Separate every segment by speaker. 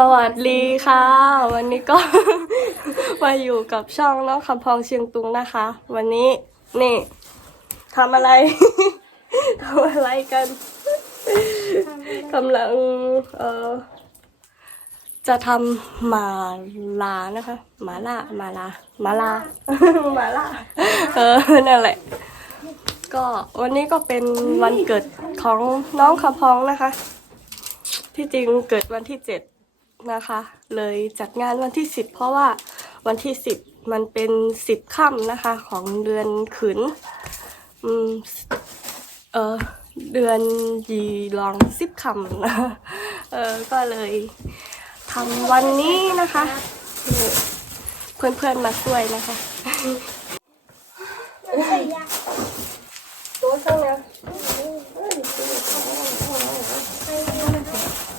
Speaker 1: สวัสดีค่ะ วันนี้ก็ มาอยู่กับช่องน้องคำพองเชียงตุงนะคะ วันนี้นี่ทำอะไร ทำอะไรกันกำลังเอ่อจะทำหมาลานะคะหมาล่าหมาลาหมาลาหมาล่าเออนั่นแหละ ก็วันนี้ก็เป็นวันเกิดของน้องคำพองนะคะ ที่จริงเกิดวันที่เจ็ด นะคะ เลยจัดงานวันที่สิบเพราะว่าวันที่สิบมันเป็นสิบค่ำนะคะของเดือนขืนอืมเออเดือนยีรองสิบค่ำนะเออก็เลยทำวันนี้นะคะ เพื่อนๆมาช่วยนะคะ ตัวข้างใน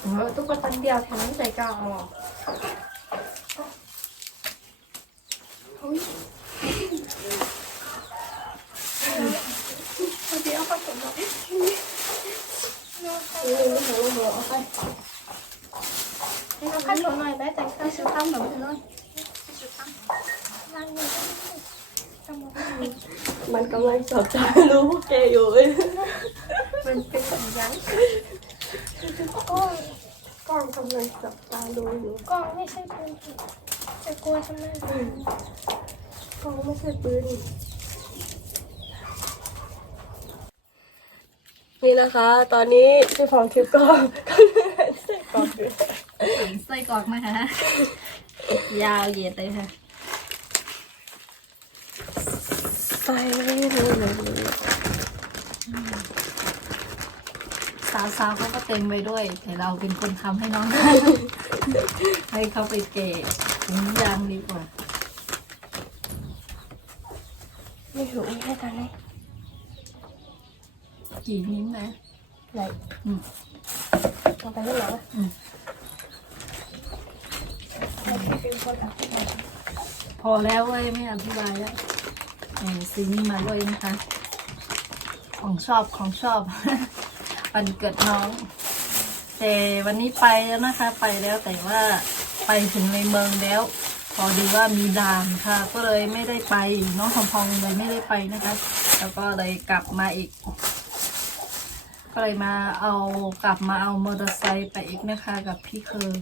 Speaker 2: เออตุ๊ กตาเดียวแถมใส่กาวออก
Speaker 3: ให้เราขั้นลงหน่อยได้แต่งตัวชุดข้ามหน่อยเลย
Speaker 1: มันกำลังจับตารู้พวกแกอยู่
Speaker 2: มันเป็นสัญญาณ
Speaker 1: กล้องกำลังจับตาดูอยู่
Speaker 3: กล้องไม่ใช่ปืนจะกลัวทำไม
Speaker 1: กล้องไม่ใช่ปืนนี่นะคะ ตอนนี้พี่ฟองทิพย์ก็ก็ใส่กล่องอยู่
Speaker 2: ใส่กรอกมาฮะยาวเหยียดเลยค่ะ
Speaker 1: ใส่เลยเลย
Speaker 2: สาวๆเขาก็เต็มไปด้วย แต่เราเป็นคนทำให้น้องให้เขาไปเกะถุงยางดีกว่า
Speaker 1: ไม่รู้ให้ตอนไหน
Speaker 2: กี่นิ้วนะ
Speaker 1: ไหน
Speaker 2: อืม
Speaker 1: ลองไปที่ไหนวะ
Speaker 2: อืม
Speaker 1: ให้พี่เป็นคนอธิบาย
Speaker 2: พอแล้วเว้ยไม่อธิบายแล้วเออซื้อนี่มาด้วยนะคะ ของชอบของชอบ วันเกิดน้อง แต่วันนี้ไปแล้วนะคะ ไปแล้วแต่ว่าไปถึงในเมืองแล้ว พอดีว่ามีด่านค่ะ ก็เลยไม่ได้ไปน้องคำพองเลยไม่ได้ไปนะคะ แล้วก็เลยกลับมาอีก ก็เลยมาเอากลับมาเอามอเตอร์ไซค์ไปอีกนะคะ กับพี่เคย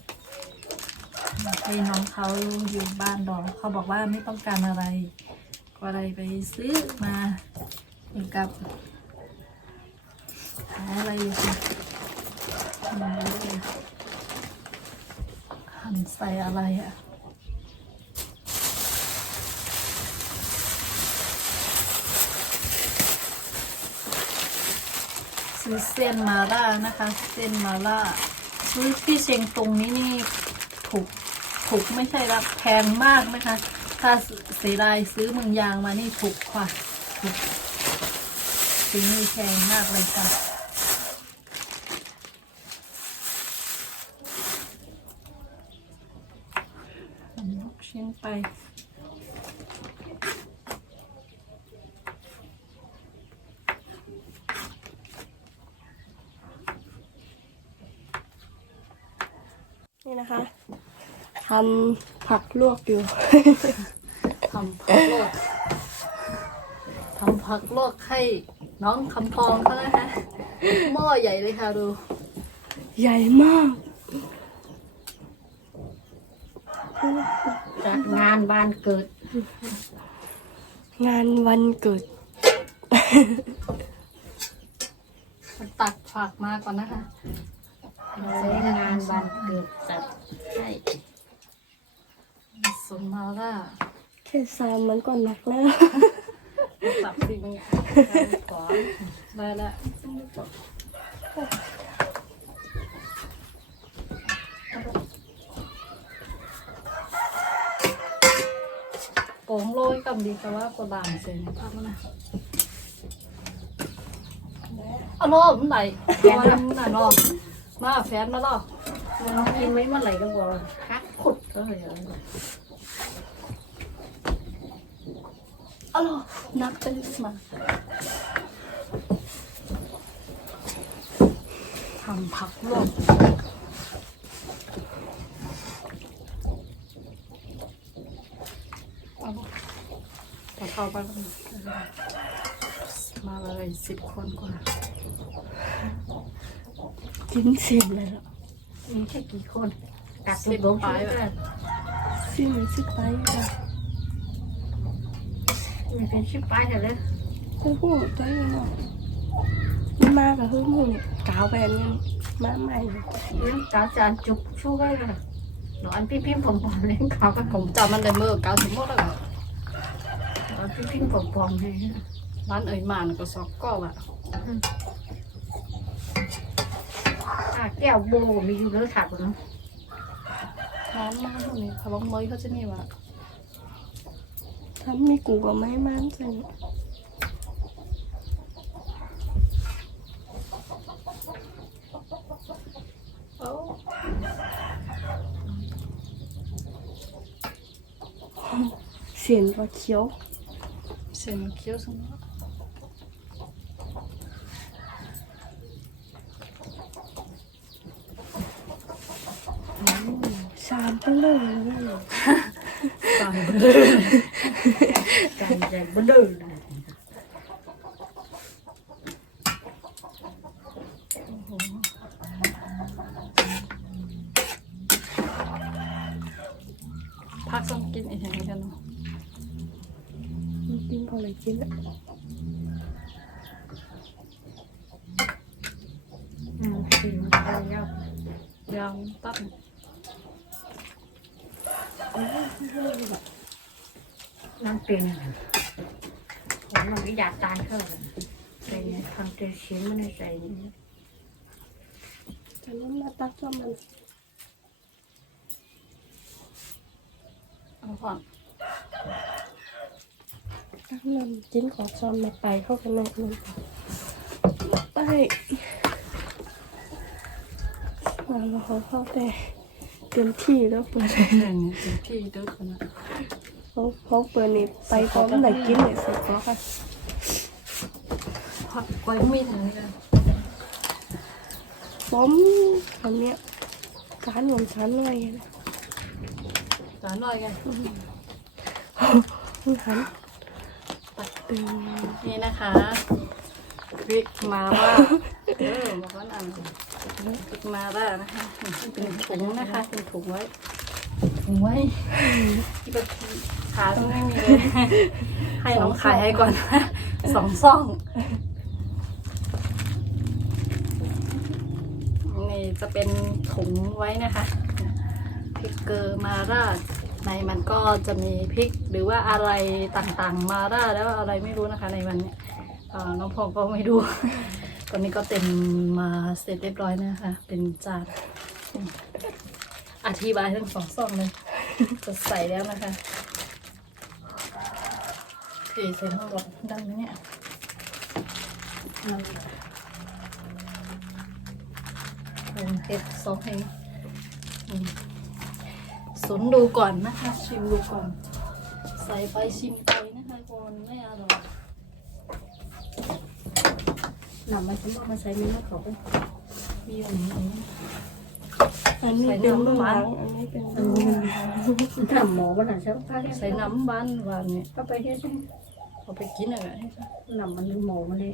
Speaker 2: ให้น้องเขาอยู่บ้านดอกเขาบอกว่าไม่ต้องการอะไร ก็เลยไปซื้อมาเหมือนกับ หาอะไรอยู่ค่ะมาเลยหั่นใส่อะไรอะซื้อเส้นมาล่านะคะ เส้นมาล่าซื้อที่เชียงตุงนี้นี่ถูกถูกไม่ใช่รับแพงมากนะคะ ถ้าเสียดายซื้อเมืองยางมานี่ถูกกว่าถูก ซื้อนี่แพงมากเลยค่ะทำลูกชิ้นไป
Speaker 1: นี่นะคะทำผักลวกอยู่
Speaker 2: ทำผักลวก ทำผักลวกให้ น้องคำพองเขานะคะหม้อใหญ่เลยค่ะดู
Speaker 1: ใหญ่มาก
Speaker 2: จากงานบ้านเกิด
Speaker 1: งานวันเกิด
Speaker 2: มันตักผักมาก่อนนะคะ
Speaker 4: ใช้งานวันเกิดจัดให้
Speaker 2: สมมาล่า
Speaker 1: แค่ซามมันก็หนักแล้ว
Speaker 2: สับสิมึงก่ อนได้ล้วโป่งโรยกับดีแต่ว่ากระบางเสียงภามันนะเอาล่อมันไหลตัวนั้นน่ะเนาะมาแฟนมาล่อ
Speaker 4: น้องกินไว้เมื่อไหร่ก็บอกฮักขุดก็เลย
Speaker 2: เอาล่อนักเป็นมาำผักลวกเอาเข้าไปมาเลยสิบคนกว่า
Speaker 1: กินสิบเลยหรอ
Speaker 4: มีแค่กี่คนตัด
Speaker 2: สิบไปแบบ
Speaker 1: สิบชิบไปจ้ะ
Speaker 4: มันเป็นสิบไปเหรอเลย
Speaker 1: คู่คู่ตัวเองมันมากับเพื่อนเนี่ กาวไปอันนี้มาใหม่เลย
Speaker 4: เรื่องกาวจานจุกชู้ไว้เลยหนูอันพี่พิมพ์ผมผมเล่นกาวกัน
Speaker 2: ผมจำมันเลยเมื่อก้าสิบโมงแล้วก็
Speaker 4: อันพี่พิมพ์ผมผมให้
Speaker 2: ร้านเอ่ยมานก็สอบก็ว่ะ
Speaker 4: แก้วโบมีอยู่เลือถักเนาะ
Speaker 2: ร้านมาพวกนี้เขาบอกเมยเขาจะนี่ว่ะ
Speaker 1: ทำมีกูกับไม้มันจัง
Speaker 2: โอ้
Speaker 1: เสียนว่าเขียว
Speaker 2: เสียงเคี้ยวสมอง
Speaker 1: สามไปเลยนะ
Speaker 4: กาวเบลอกาวใจเบลอ
Speaker 2: พักต้องกินอีกอย่างนี้กันเนาะ
Speaker 1: มันกินพอเลยกินอะ
Speaker 4: อืมกินไปแล้ว
Speaker 2: ยาวตัด
Speaker 4: น้ำเป็นผมมันไม่อยากตายเข้าเลยใส่ทำเตชิ้นมันใส่
Speaker 1: จะน้ำมาตักก็มัน
Speaker 2: เอาก่อน
Speaker 1: ตักน้ำกินของซอมม่ไปเข้ากันหน่อยนึงไปมาเราเขาเข้าแต่เต็มที่แล้วเปิด
Speaker 2: เนี่ยเนี่ยที่ดึกนะ
Speaker 1: เขาเขาเปิดนี่ไปพร้อมไหนกินเนี่ยสิก็ค่ะ
Speaker 2: พักไว้มีดอะไรกัน
Speaker 1: พร้อมคำเนี้ยการหวานชั้นอะไรนะ
Speaker 2: จานหน่อยกัน
Speaker 1: มึงหันตัดตึง
Speaker 2: นี่นะคะพริกมาล่าเออบอกว่าอันพริกมาล่านะคะเป็นถุงนะคะเป็นถุงไว้ถุงไว้ที่แบบขาต้องไม่มีเลยให้น้องขายให้ก่อนสองซ่องนี่จะเป็นถุงไว้นะคะพริกเกอร์มาราด ในมันก็จะมีพริกหรือว่าอะไรต่างๆ มาราดแล้วอะไรไม่รู้นะคะ ในมันเนี่ยน้องพองก็ไม่ดูตอนนี้ก็เต็มมาเสร็จเรียบร้อยนะคะ เป็นจานอธิบายทั้งสองซองเลยจะใส่แล้วนะคะเทใส่ทั้งหมดดังไหมเนี่ยเป็นเห็ดสองเอง สุนดูก่อนนะคะ ชิมดูก่อน ใส่ไปชิมไปนะคะคนไม่อร่อย
Speaker 4: นำมาฉันบอกมาใส่เมนูเขาไป
Speaker 2: มีอย่างนี้
Speaker 1: อันนี้เป็นลูกหลังอันนี้เป็นลูก
Speaker 4: ทำหมอวันนั้นใช่ไหม
Speaker 2: ใส่น้ำบ้านหวานเนี่ย
Speaker 4: ก็ไปที่ใช่
Speaker 2: เอาไปกินอะไร
Speaker 4: นำมันหมอมาเลย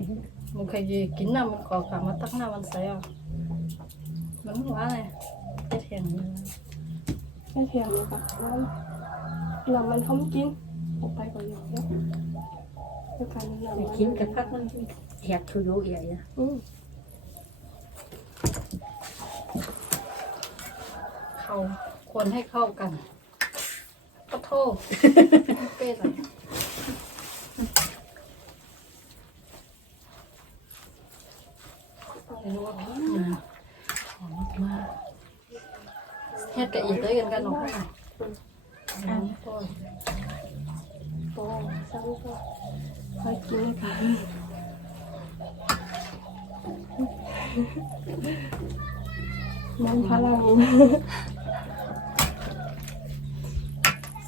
Speaker 2: มันเคยกินน้ำมันก่อกลับมาตักน้ำมันใส่อะมันหวานเลยไม่เทียงเลย
Speaker 1: ไม่เทียมเลยค่ะลำมันเขาไม่กินออกไปก่อนอย่างเงี้ยแล้วกันลำมัน
Speaker 4: กินกับพักมันแหกทุยุใหญ่อะ
Speaker 1: อืม
Speaker 2: เขาควรให้เข้ากันก็โทษ เป้เลยไม่รู้ว่าพี่นะหอมมาก็ดกับอีกด้วยกันกันเนาะน้ำต้น
Speaker 1: โอ้ซ้ำก็ค่อยกินกันน้ำพลัง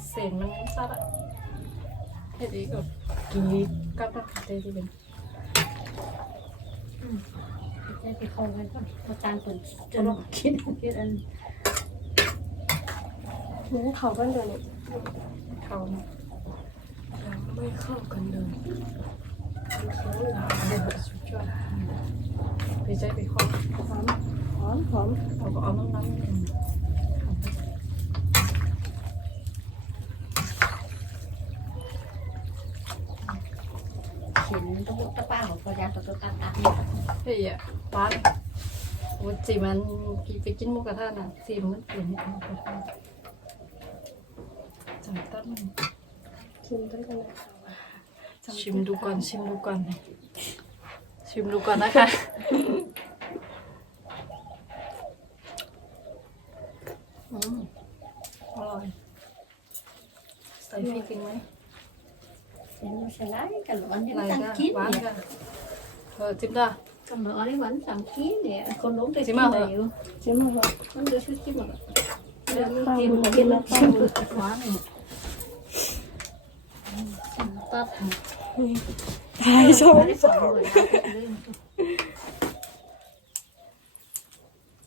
Speaker 2: เสียงมันซัดอะเฮ็ดอีกกับกีกับกับเตที่เป็น
Speaker 4: จะไปเข้ากันก่อนอาจารย์คนจะลองคิดคิดอัน
Speaker 1: หมูเขาบ้านเดิน
Speaker 2: เขาเนาะ
Speaker 1: ไม่เข้ากันเลยมันเคี้ยวเลย
Speaker 2: สุดยอดไปใจไปครอบ
Speaker 1: หอมหอมหอม
Speaker 2: เราก็เอาน้ำน้ำ
Speaker 4: เขียนตุ๊กตาป้าของพยาตุ๊กตาตา
Speaker 2: เฮ้ยอะป้าโอ้จีมันกี่ไปกินหมูกระทะน่ะจีมันเปลี่ยน ให้หมูกระทะจังต้น
Speaker 1: ชิมด้วยกันเลย
Speaker 2: ชิมดูก่อนชิมดูก่อนชิมดูก่อนนะคะอืมอร่อยใส่พริกจริงไหม
Speaker 4: เขียนมาสไลด์กันวันนี้
Speaker 2: อะไร
Speaker 4: ตั้ง
Speaker 2: ก็
Speaker 4: คิด
Speaker 2: หวาน
Speaker 4: เนี่ย
Speaker 2: กัน เออจิ้มได้
Speaker 4: กำลังอะไรวันสามคิดเนี่ยคนล้มไป
Speaker 2: จริงมากเหรอ
Speaker 4: อยู่
Speaker 1: ชิมมาเหรอ
Speaker 4: มันดูชุดคิดหมด
Speaker 1: เดี๋ยวฟัง
Speaker 4: กิน
Speaker 1: ดู
Speaker 4: กิ
Speaker 1: กิ
Speaker 4: น
Speaker 1: น
Speaker 4: แล้
Speaker 1: แล้วว
Speaker 4: ฟั
Speaker 1: ฟั
Speaker 4: ง
Speaker 1: ง
Speaker 4: ดู
Speaker 1: ดู
Speaker 4: หวานเนี่ยตัด
Speaker 1: ตายชม
Speaker 4: ไม่ได้ฟังเลยเรื่อง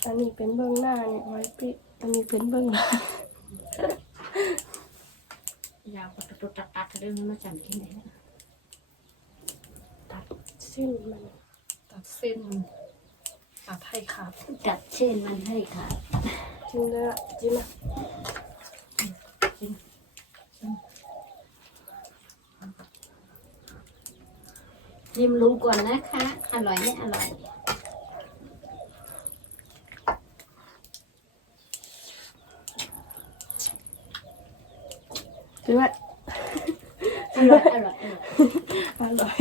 Speaker 1: อันนี้เป็นเบื้องหน้าเนี่ยไว้ปิอันนี้เป็นเบื้องหลัง
Speaker 4: ยาวกว่าตุ๊กตาตัดเรื่องนี้มาจำที่ไหน
Speaker 1: ตัดสิ้นมัน
Speaker 2: ตัดเส้นตัดให้ขาด
Speaker 4: จัดเช่นมันให้ค่ะ
Speaker 1: ชิมเลยอะจิ้มอะ
Speaker 4: ยิมรู้ก่อนนะคะ อร่อยไม่อร่อย
Speaker 1: จิ้มอะ
Speaker 4: อร่อยอร่อย อร่อย
Speaker 1: อร่อย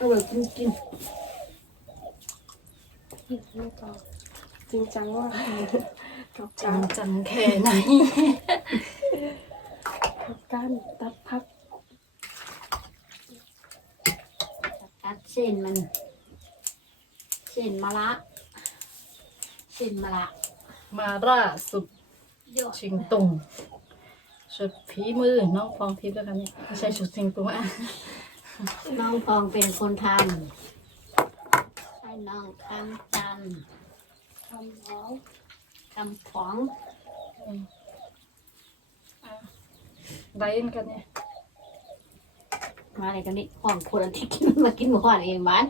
Speaker 4: อร่อยจริง
Speaker 1: ไม่ต่อจริงจังว่ากกับ
Speaker 2: จั
Speaker 1: กางร
Speaker 2: จังแค่ไหน
Speaker 1: กับการตัดพัก
Speaker 4: ๆตัดเส้นมันเส้นมะละเส้นมะละ
Speaker 2: มาล่าสุด
Speaker 4: ยอด
Speaker 2: ชิงตุงชุดผีมือน้องฟองทิพย์แล้วกันเนี่ยไม่ใช่ชุดชิงตุงอะ
Speaker 4: น้องพองเป็นคนทำให้น้องคำจัน
Speaker 1: ทำน้อง
Speaker 4: คำของ
Speaker 2: ได้ยินกันเนี่ย
Speaker 4: มาอะไรกันนี่ห้องคนที่กินมากินหมูห้อนเองบ้าน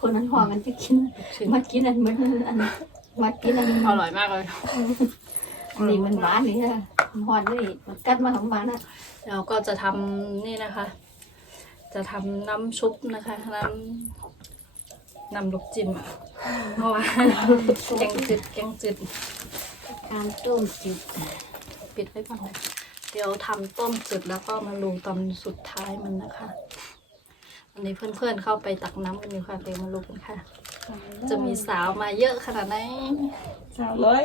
Speaker 4: คนนั้นห้องกันที่กิน
Speaker 2: ชิ้น
Speaker 4: มากินอันเหมือนอันมากินอัน
Speaker 2: อร่อยมากเลย
Speaker 4: อันนี้มันหวานนี่ฮะห้อนนี่มันกัดมาของบ้านนะ
Speaker 2: เราก็จะทำนี่นะคะ จะทำน้ำชุบนะคะน้ำน้ำลูกจิ้มอะเพราะว่าแกงจืดแกงจืด
Speaker 4: การต้มจิบ
Speaker 2: ปิดไว้ก่อน เลยเดี๋ยวทำต้มจืดแล้วก็มาลูตอนสุดท้ายมันนะคะวันนี้เพื่อนๆเข้าไปตักน้ำกันอยู่ค่ะเดี๋ยวมาลูกันค่ะ จะมีสาวมาเยอะขนาดไหน
Speaker 1: สาวน้อย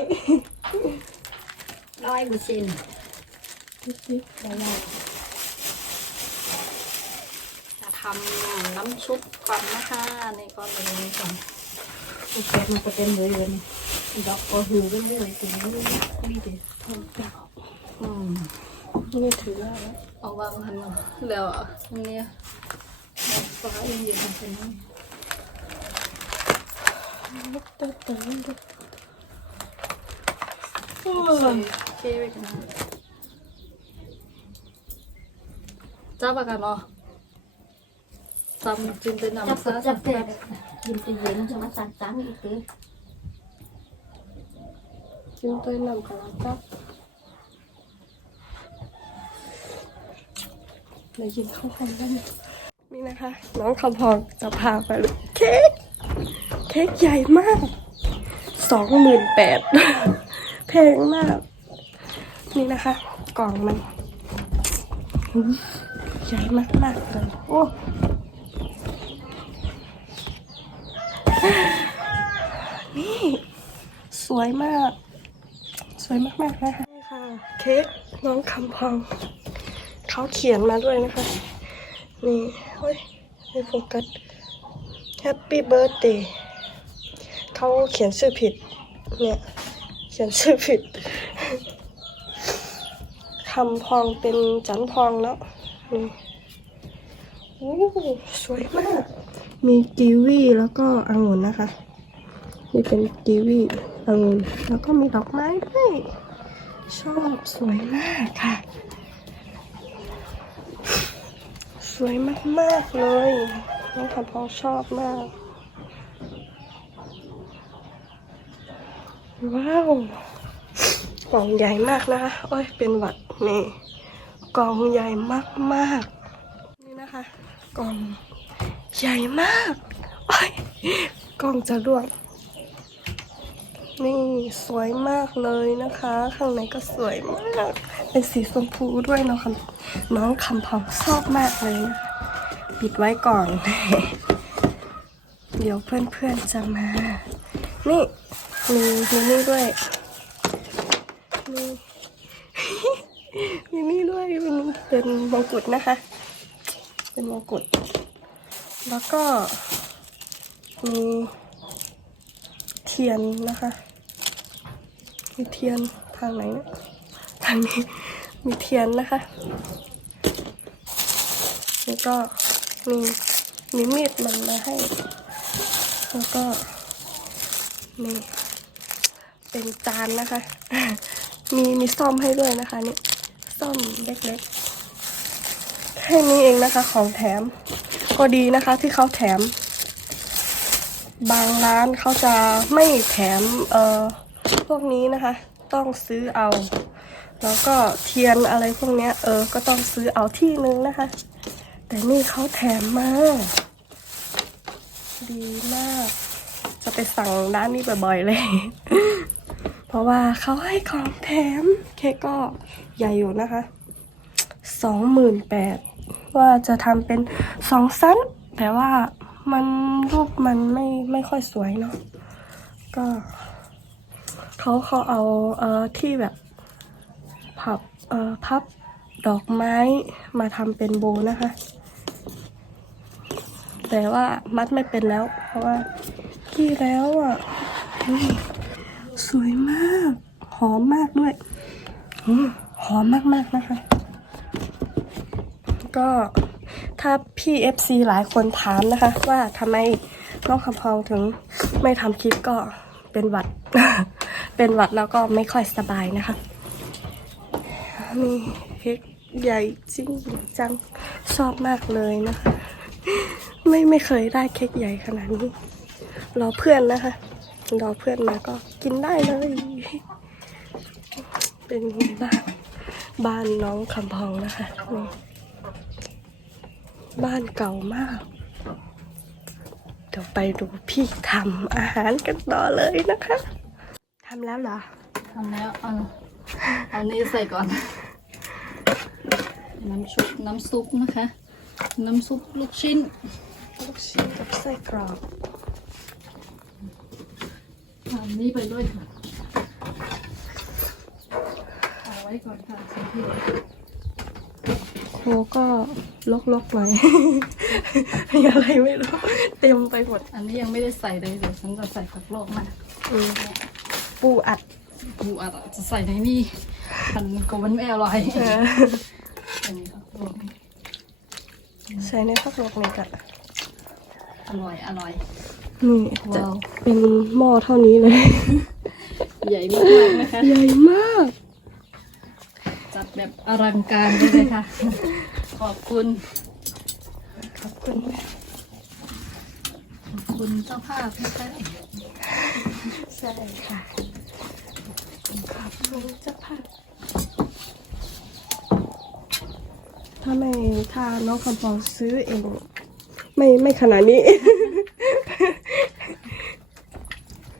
Speaker 4: ร้อยเปอร์เซ็นต์
Speaker 1: จิ๊บๆละลาย
Speaker 2: จะทำน้ำชุบก่อนนะคะนี่ก็เลยก่อน
Speaker 4: โอเคมันก็เป็นเลยเลยดอกก็หูไปเลยถึงนี่ดิ
Speaker 2: อืม
Speaker 1: นี่ถือว่า
Speaker 2: เอาวางหันมาแล้วอะอันเนี้ฟ้าเย็นเย็นๆเป็นไง
Speaker 1: เติมเติมเติม
Speaker 2: โอ้ยเคไปกันจ้าปากกันเนาะจำจินเป็นน้ำซะ
Speaker 4: จับแต่ยินเป็นเย็นจะมาสั่งซ้ำอีกเลย
Speaker 1: จิ้มด้วยน้ำกะลาตับ ได้ยินข้าวหอมได้ไหมนี่นะคะ น้องคำพองจะพาไปดูเค้กเค้กใหญ่มากสองหมื่นแปดแพงมาก นี่นะคะ กล่องมันใหญ่มากๆเลยโอ้นี่สวยมาก สวยมากๆนะคะนี่ค่ะ เค้กน้องคำพอง เขาเขียนมาด้วยนะคะ นี่เฮ้ยไม่โฟกัส Happy Birthday เขาเขียนชื่อผิด เนี่ย เขียนชื่อผิดคำพองเป็นจันพองแล้วนี่โอ้สวยมาก มีกีวีแล้วก็องุ่นนะคะ นี่เป็นกีวีองุ่นแล้วก็มีดอกไม้ด้วย ชอบสวยมากค่ะ สวยมากๆเลยน้องคำพองชอบมาก ว้าวกล่องใหญ่มากนะคะ โอ้ย เป็นหวัดนี่กล่องใหญ่มากๆ นี่นะคะ กล่องใหญ่มาก โอ้ย กล่องจะร่วง นี่สวยมากเลยนะคะ ข้างในก็สวยมาก เป็นสีชมพูด้วยน้องคำน้องคำพองชอบมากเลยนะคะปิดไว้ก่อน เดี๋ยวเพื่อนๆจะมา นี่มีมีนี่ด้วยมีมีนี่ด้วยเป็นเป็นมงกุฎนะคะ เป็นมงกุฎแล้วก็มี เทียนนะคะ มีเทียนทางไหนนะทางนี้มีเทียนนะคะ แล้วก็มีมีมีดมันมาให้ แล้วก็นี่เป็นจานนะคะ มีมีซ่อมให้ด้วยนะคะนี่ซ่อมเล็กๆแค่นี้เองนะคะของแถมก็ดีนะคะที่เขาแถม บางร้านเขาจะไม่แถมเอ่อพวกนี้นะคะ ต้องซื้อเอา แล้วก็เทียนอะไรพวกเนี้ยเออ ก็ต้องซื้อเอาที่นึงนะคะ แต่นี่เขาแถมมาดีมาก จะไปสั่งร้านนี้บ่อยๆเลย เพราะว่าเขาให้ของแถม เค้กก็ใหญ่อยู่นะคะสองหมื่นแปดว่าจะทำเป็นสองสั้น แต่ว่า มันรูปมันไม่ไม่ค่อยสวยเนาะก็เขาเขาเอาเอ่อที่แบบพับเอ่อพับดอกไม้มาทำเป็นโบนะคะ แต่ว่ามัดไม่เป็นแล้ว เพราะว่าที่แล้วอะสวยมาก หอมมากด้วยอืมหอมมากๆนะคะ ก็ ถ้าพี่ FC หลายคนถามนะคะ ว่าทำไมน้องคำพองถึงไม่ทำคลิปก็เป็นหวัด เป็นหวัดแล้วก็ไม่ค่อยสบายนะคะนี่เค้กใหญ่จริงจังชอบมากเลยนะคะไม่ไม่เคยได้เค้กใหญ่ขนาดนี้ รอเพื่อนนะคะ รอเพื่อนมาก็กินได้เลย เป็นไงบ้างบ้านน้องคำพองนะคะนี่ บ้านเก่ามาก เดี๋ยวไปดูพี่ทำอาหารกันต่อเลยนะคะทำแล้วเหรอ
Speaker 2: ทำแล้วเอาเอานี้ใส่ก่อน น้ำซุปน้ำซุปนะคะ น้ำซุปลูกชิ้น
Speaker 1: ลูกชิ้นกับไส้กรอก
Speaker 2: ทำนี้ไปด้วยค่ะเอาไว้ก่อนค่ะสักที
Speaker 1: โคก็ลกๆหน่อยมีอะไรไม่รู้ เต็มไปหมด
Speaker 2: อันนี้ยังไม่ได้ใส่เลยเดี๋ยวฉันจะใส่ผักโลกมา
Speaker 1: อืมปูอัด
Speaker 2: ปูอัดอะจะใส่ในนี่มันก็มันไม่อร่อย
Speaker 1: เออ
Speaker 2: อันนี้ผักโลก
Speaker 1: ใส่ในข้าวโพดนี่กัน
Speaker 2: อร่อยอร่อย
Speaker 1: นี่จะ
Speaker 2: ว้าว
Speaker 1: เป็นหม้อเท่านี้เลย
Speaker 2: ใหญ่มากๆนะคะ
Speaker 1: ใหญ่มาก
Speaker 2: จัด แบบอลังการไปเลยค่ะ ขอบคุณ
Speaker 1: ขอบคุณ
Speaker 2: ขอบคุณเจ้าภาพนะคะ
Speaker 1: ใช่ค่ะ ขอบคุณเจ้าภาพ ถ้าไม่ถ้าน้องคำปองซื้อเองไม่ไม่ขนาดนี้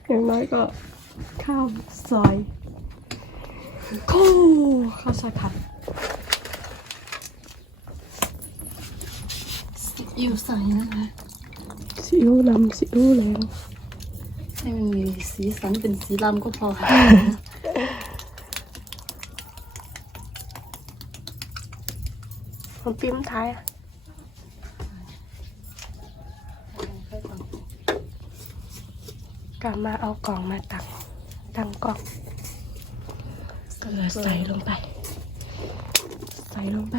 Speaker 1: อย่างน้อยก็ข้าวซอยโค้ข้าวซอยผัด
Speaker 2: ซีอิ๊วใส่นะคะ
Speaker 1: ซีอิ๊วลำซีอิ๊วแรง
Speaker 2: ให้มันมีสีสันเป็นสีดำก็พอค่ะ
Speaker 1: ผมปิ้มท้ายอะกลับมาเอากล่องมาตักตั้งกล่อง ลือใส่ลงไป ใส่ลงไป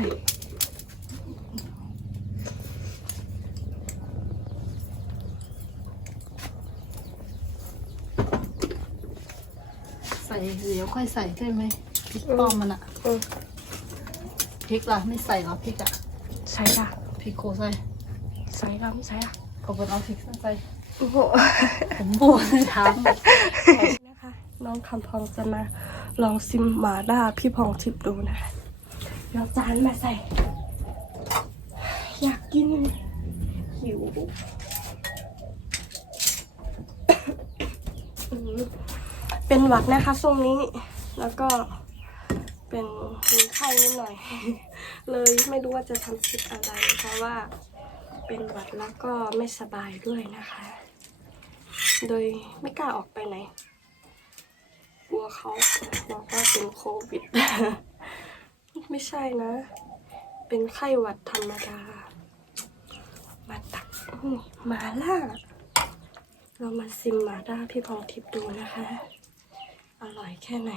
Speaker 2: ใส่เดี๋ยวค่อยใส่ใช่ไหมพริกป้อมมันอะ
Speaker 1: อืม
Speaker 2: พริกล่ะไม่ใส่เหรอพริกอะ
Speaker 1: ใช่ค่ะ
Speaker 2: พพริกโคใส่
Speaker 1: ใส่ลำใส่อะ
Speaker 2: ก็เป็นเอาพริกใส่
Speaker 1: โอ้โห
Speaker 2: ผมบัวเลยถาม
Speaker 1: นะคะ น้องคำพองจะมา ลองซิมหมาล่าพี่พองทิพดูนะคะเดี๋ยวจานมาใส่ อยากกินหิวเป็นหวัดนะคะช่วงนี้ แล้วก็เป็นมีไข้นิดหน่อย เลยไม่รู้ว่าจะทำคลิปอะไร เพราะว่าเป็นหวัดแล้วก็ไม่สบายด้วยนะคะ โดยไม่กล้าออกไปไหน ลัวเขาบอกว่าเป็นโควิด ไม่ใช่นะ เป็นไข้หวัดธรรมดา มาตักหมาล่า เรามาซิมหมาล่าพี่พองทิพย์ดูนะคะ อร่อยแค่ไหน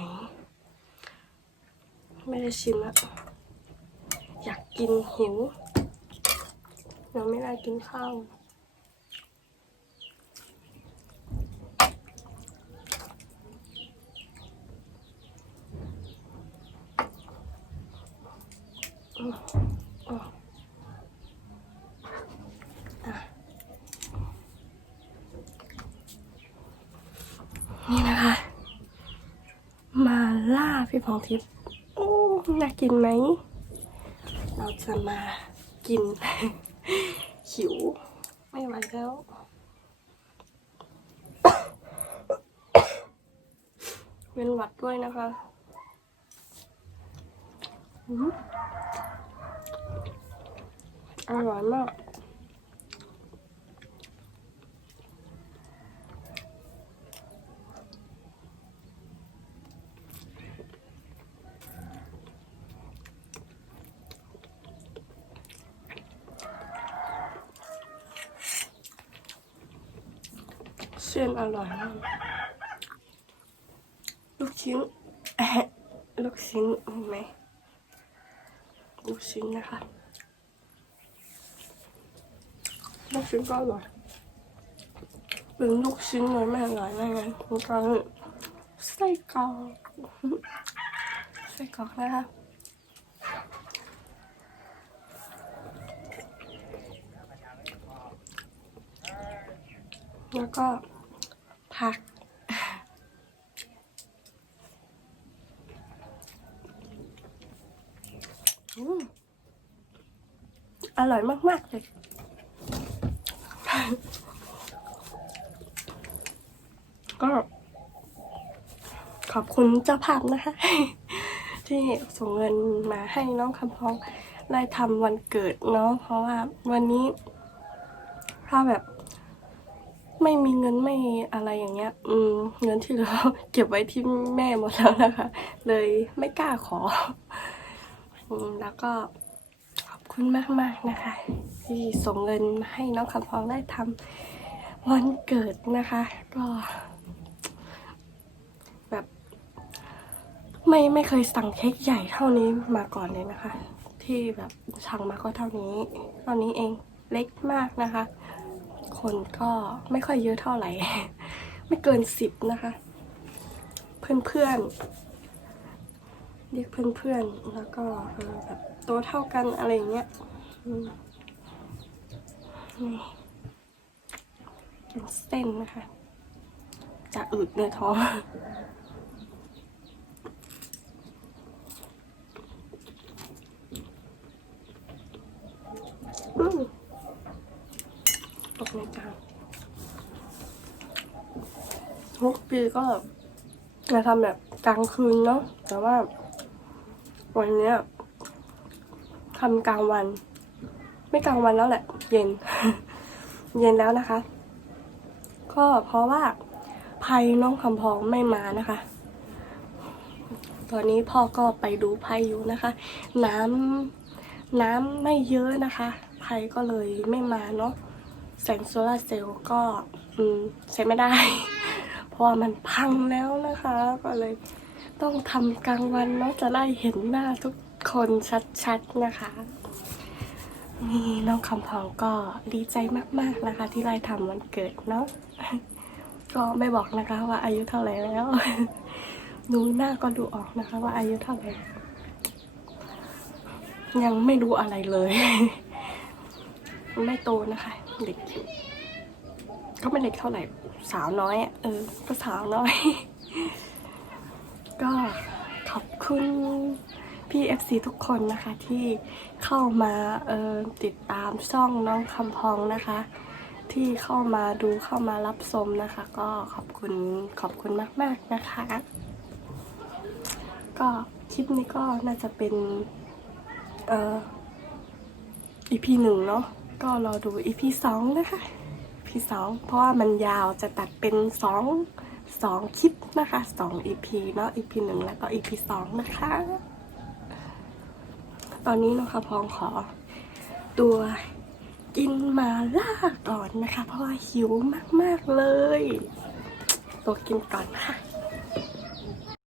Speaker 1: ไม่ได้ชิมอะอยากกินหิวยังไม่ได้กินข้าว นี่นะคะ มาล่า พี่พองทิพย์โอ้ น่ากินไหม เราจะมากิน หิว ไม่ไหวแล้วเป็นหวัดด้วยนะคะอืมอร่อยมาก เส้นอร่อยมากลูกชิ้นลูกชิ้นเห็นไหมลูกชิ้นนะคะลูกชิ้นก็อร่อยเป็นลูกชิ้นเลยไม่อร่อยได้ไงมันก็ไส้กรอกไส้กรอกนะคะแล้วก็ ผักอืมอร่อยมาก ๆ เลย ก็ ขอบคุณเจ้าภาพนะคะ ที่ส่งเงินมาให้น้องคำพองได้ทำวันเกิดเนาะเพราะว่าวันนี้ถ้าแบบ ไม่มีเงินไม่อะไรอย่างเงี้ย อืม เงินที่เหลือเก็บไว้ที่แม่หมดแล้วนะคะ เลยไม่กล้าขอ อืม แล้วก็ขอบคุณมากๆนะคะ ที่ส่งเงินมาให้น้องคำพองได้ทำวันเกิดนะคะ ก็แบบไม่ไม่เคยสั่งเค้กใหญ่เท่านี้มาก่อนเลยนะคะ ที่แบบสั่งมาก็เท่านี้เท่านี้เองเล็กมากนะคะ คนก็ไม่ค่อยเยอะเท่าไหร่ ไม่เกินสิบนะคะ เพื่อนๆเรียกเพื่อนๆแล้วก็แบบตัวเท่ากันอะไรเงี้ยนี่เป็นเส้นนะคะ จะอืดในท้องอืม ตกในจานทุกปีก็จะทำแบบกลางคืนเนาะแต่ว่า วันนี้ทำกลางวัน ไม่กลางวันแล้วแหละ เย็น เย็นแล้วนะคะ ก็เพราะว่าภัยน้องคำพองไม่มานะคะ ตอนนี้พ่อก็ไปดูภัยอยู่นะคะ น้ำน้ำไม่เยอะนะคะภัยก็เลยไม่มาเนาะ แสงโซลาร์เซลล์ก็ใช้ไม่ได้ เพราะว่ามันพังแล้วนะคะ ก็เลยต้องทำกลางวันเนาะจะได้เห็นหน้าทุกคนชัดๆนะคะนี่น้องคำพองก็ดีใจมากๆนะคะ ที่ได้ทำวันเกิดเนาะก็ไม่บอกนะคะว่าอายุเท่าไหร่แล้วดูหน้าก็ดูออกนะคะ ว่าอายุเท่าไหร่ยังไม่รู้อะไรเลย ไม่โตนะคะ เด็กอยู่ก็ไม่เด็กเท่าไหร่สาวน้อยอะเออก็สาวน้อย ก็ขอบคุณพี่ FC ทุกคนนะคะที่เข้ามาเออติดตามช่องน้องคำพองนะคะ ที่เข้ามาดูเข้ามารับชมนะคะ ก็ขอบคุณขอบคุณมาก ๆนะคะ ก็คลิปนี้ก็น่าจะเป็นเอ่อ EP หนึ่งเนาะ ก็รอดู EP สองนะคะ EP สองเพราะว่ามันยาวจะตัดเป็นสองสองคลิปนะคะสอง EP เนาะ EP หนึ่งแล้วก็ EP สองนะคะ ตอนนี้นะคะพองขอตัวกินมาล่าก่อนนะคะ เพราะว่าหิวมาก ๆ เลย ตัวกินก่อนค่ะ